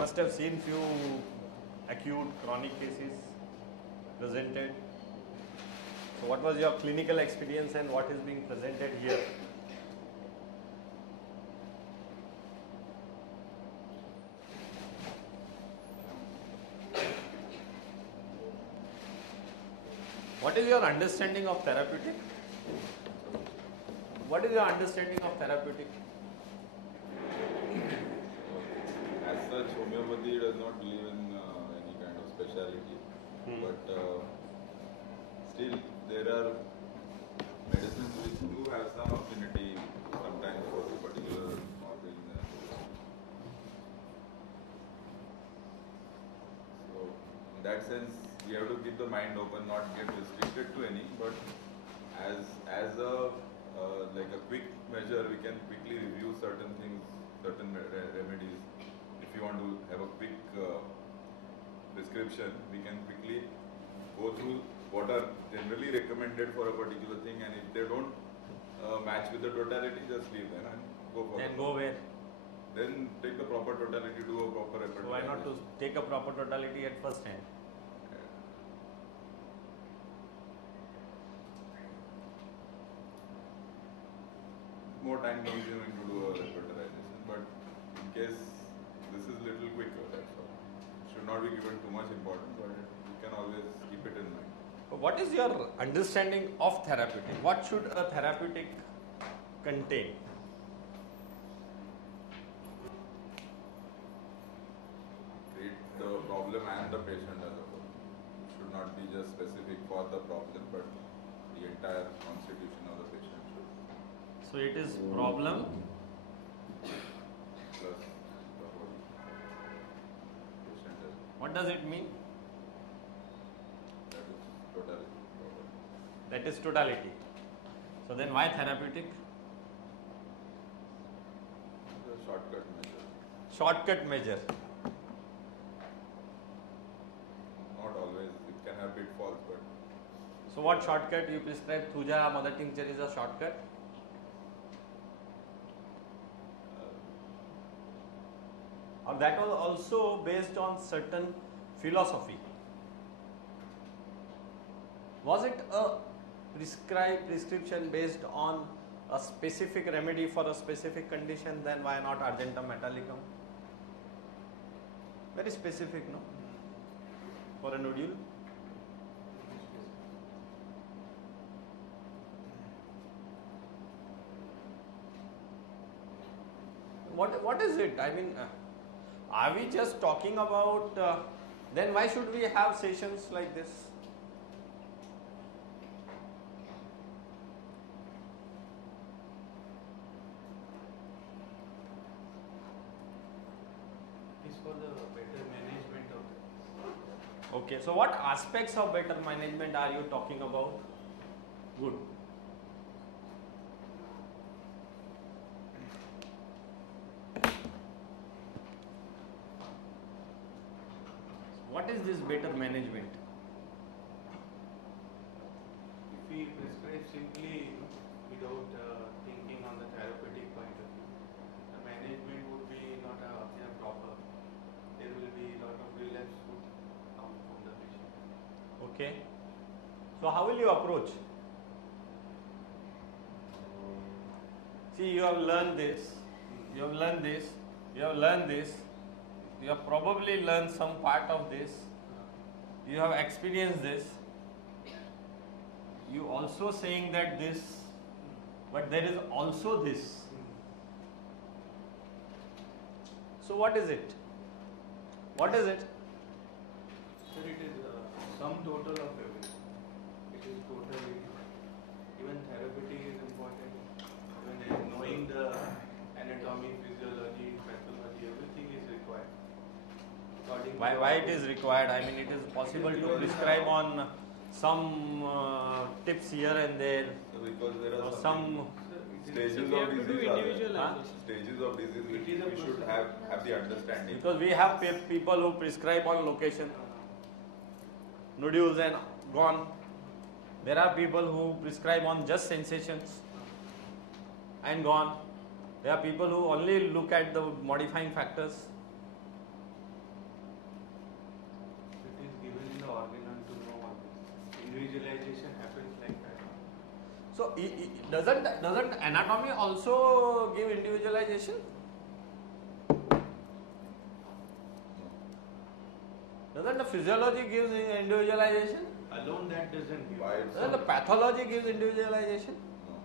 must have seen few acute chronic cases presented. So what was your clinical experience and what is being presented here? What is your understanding of therapeutic? What is your understanding of therapeutic? As such, homeopathy does not believe in any kind of speciality, but still there are medicines which do have some affinity sometimes for a particular organ. So, in that sense, we have to keep the mind open, not get restricted to any, but as a like a quick measure, we can quickly review certain things, certain remedies. If you want to have a quick prescription, we can quickly go through what are generally recommended for a particular thing, and if they don't match with the totality, just leave them and go for it. Then go where? Then take the proper totality, do a proper effort. So why not to take a proper totality at first hand? More time consuming to do a repertorization, but in case this is little quicker, that's all. Should not be given too much importance, but you can always keep it in mind. What is your understanding of therapeutic? What should a therapeutic contain? Treat the problem and the patient as a whole. It should not be just specific for the problem, but the entire constitution of the patient should. So it is problem Plus the whole patient as well. What does it mean? That is totality. That is totality. So then why therapeutic? The shortcut measure. Shortcut measure. Not always. It can have pitfalls, but So what shortcut you prescribe? Thuja mother tincture is a shortcut? Or that was also based on certain philosophy. Was it a prescription based on a specific remedy for a specific condition? Then why not Argentum metallicum? Very specific, no? For a nodule. What is it? I mean, are we just talking about? Then why should we have sessions like this? Is for the better management of it. Okay, so what aspects of better management are you talking about? Good. What is this better management? If we prescribe simply without thinking on the therapeutic point of view, the management would be not proper. There will be a lot of relapse would come from the patient. Okay. So how will you approach? See, you have learned this, you have learned this, you have learned this, you have probably learned some part of this, you have experienced this, you also saying that this, but there is also this. So what is it? What is it? Sir, it is sum total of everything. It is totally, even therapeutic is important, even knowing the anatomy, physiology, pathology, everything is required. Why it is required? I mean, it is possible to prescribe on some tips here and there. so because there are Or some stages of disease, Huh? stages of disease which we should have the understanding. Because we have people who prescribe on location, nodules and gone. There are people who prescribe on just sensations and gone. There are people who only look at the modifying factors. So doesn't anatomy also give individualization? Doesn't the physiology gives individualization? Alone that doesn't give. By itself. Doesn't the pathology gives individualization? No.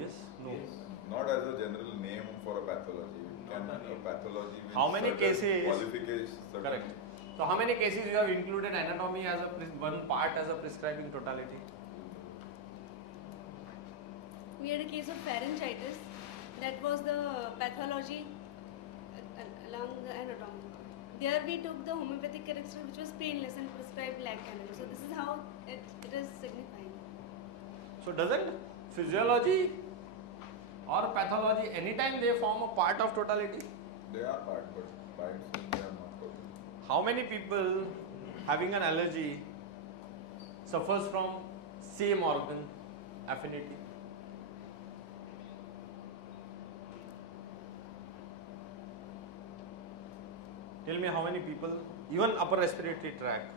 Yes. No. Yes. Not as a general name for a pathology. It can Not a a name. pathology with How many certain cases- qualifications. certain- Correct. So how many cases you have included anatomy as a one part as a prescribing totality? We had a case of pharyngitis. That was the pathology along the anatomy. There we took the homeopathic character which was painless and prescribed lag canal. So this is how it is signifying. So doesn't physiology or pathology anytime they form a part of totality? They are part, but by itself they are not total. How many people having an allergy suffers from same organ affinity? Tell me how many people, even upper respiratory tract,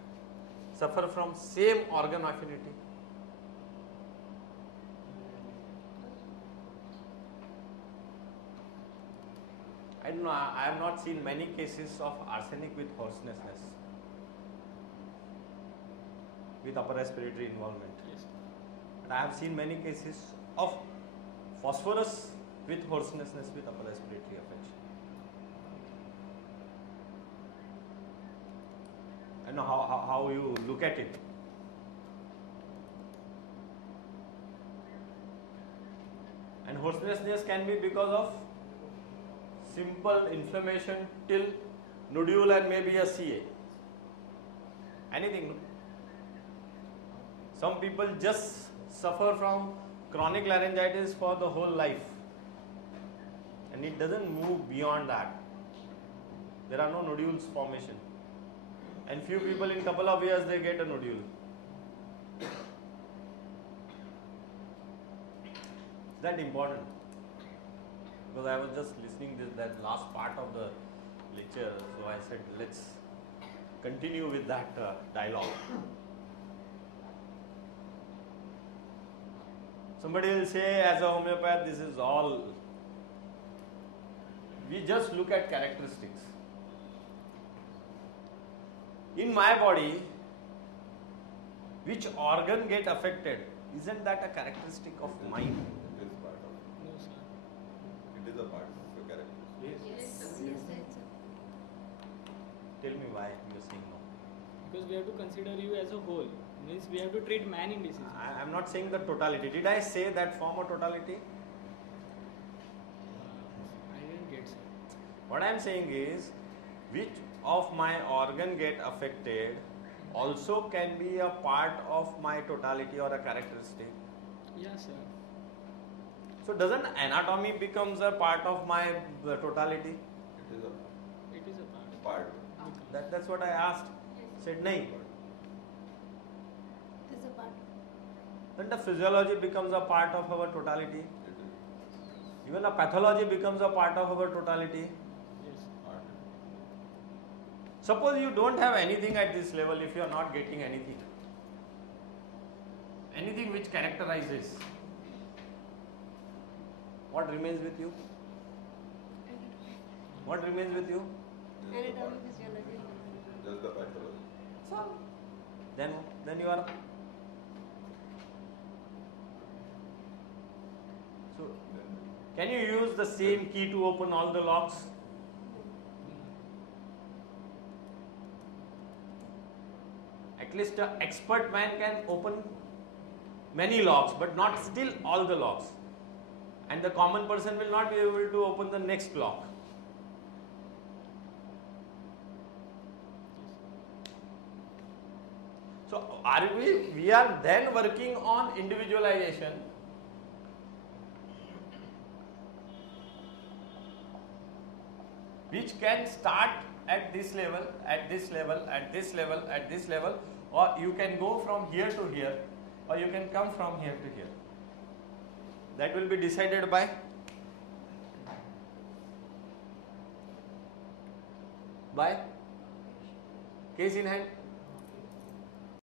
suffer from same organ affinity? I don't know, I have not seen many cases of arsenic with hoarseness, with upper respiratory involvement. Yes. But I have seen many cases of phosphorus with hoarseness with upper respiratory affection. I know how you look at it. And hoarseness can be because of simple inflammation till nodule and maybe a CA. Anything. No? Some people just suffer from chronic laryngitis for the whole life. And it doesn't move beyond that. There are no nodules formation. And few people in couple of years they get a nodule. Is that important? Because I was just listening to that last part of the lecture, so I said let's continue with that dialogue. Somebody will say, as a homeopath, this is all. We just look at characteristics. In my body, which organ get affected? Isn't that a characteristic of mine? It is part of. No, sir. It is a part of the character. Yes. Tell me why you are saying no. Because we have to consider you as a whole. Means we have to treat man in disease. I am not saying the totality. Did I say that form of totality? I didn't get, sir. What I am saying is, which of my organ get affected also can be a part of my totality or a characteristic. Yeah, sir. So doesn't anatomy becomes a part of my totality? It is a It is a part. part. That's what I asked. Said nahi. It is a part. Then the physiology becomes a part of our totality. It is Even the pathology becomes a part of our totality. Yes. part. Suppose you don't have anything at this level, if you are not getting anything. Anything which characterizes. What remains with you? What remains with you? Just the Anatomy, part. physiology. Just the pathology. Then you are. So Then can you use the same key to open all the locks? At least an expert man can open many locks, but not still all the locks. And the common person will not be able to open the next lock. So we are then working on individualization. Which can start at this level, at this level, at this level, at this level, or you can go from here to here, or you can come from here to here. That will be decided by case in hand.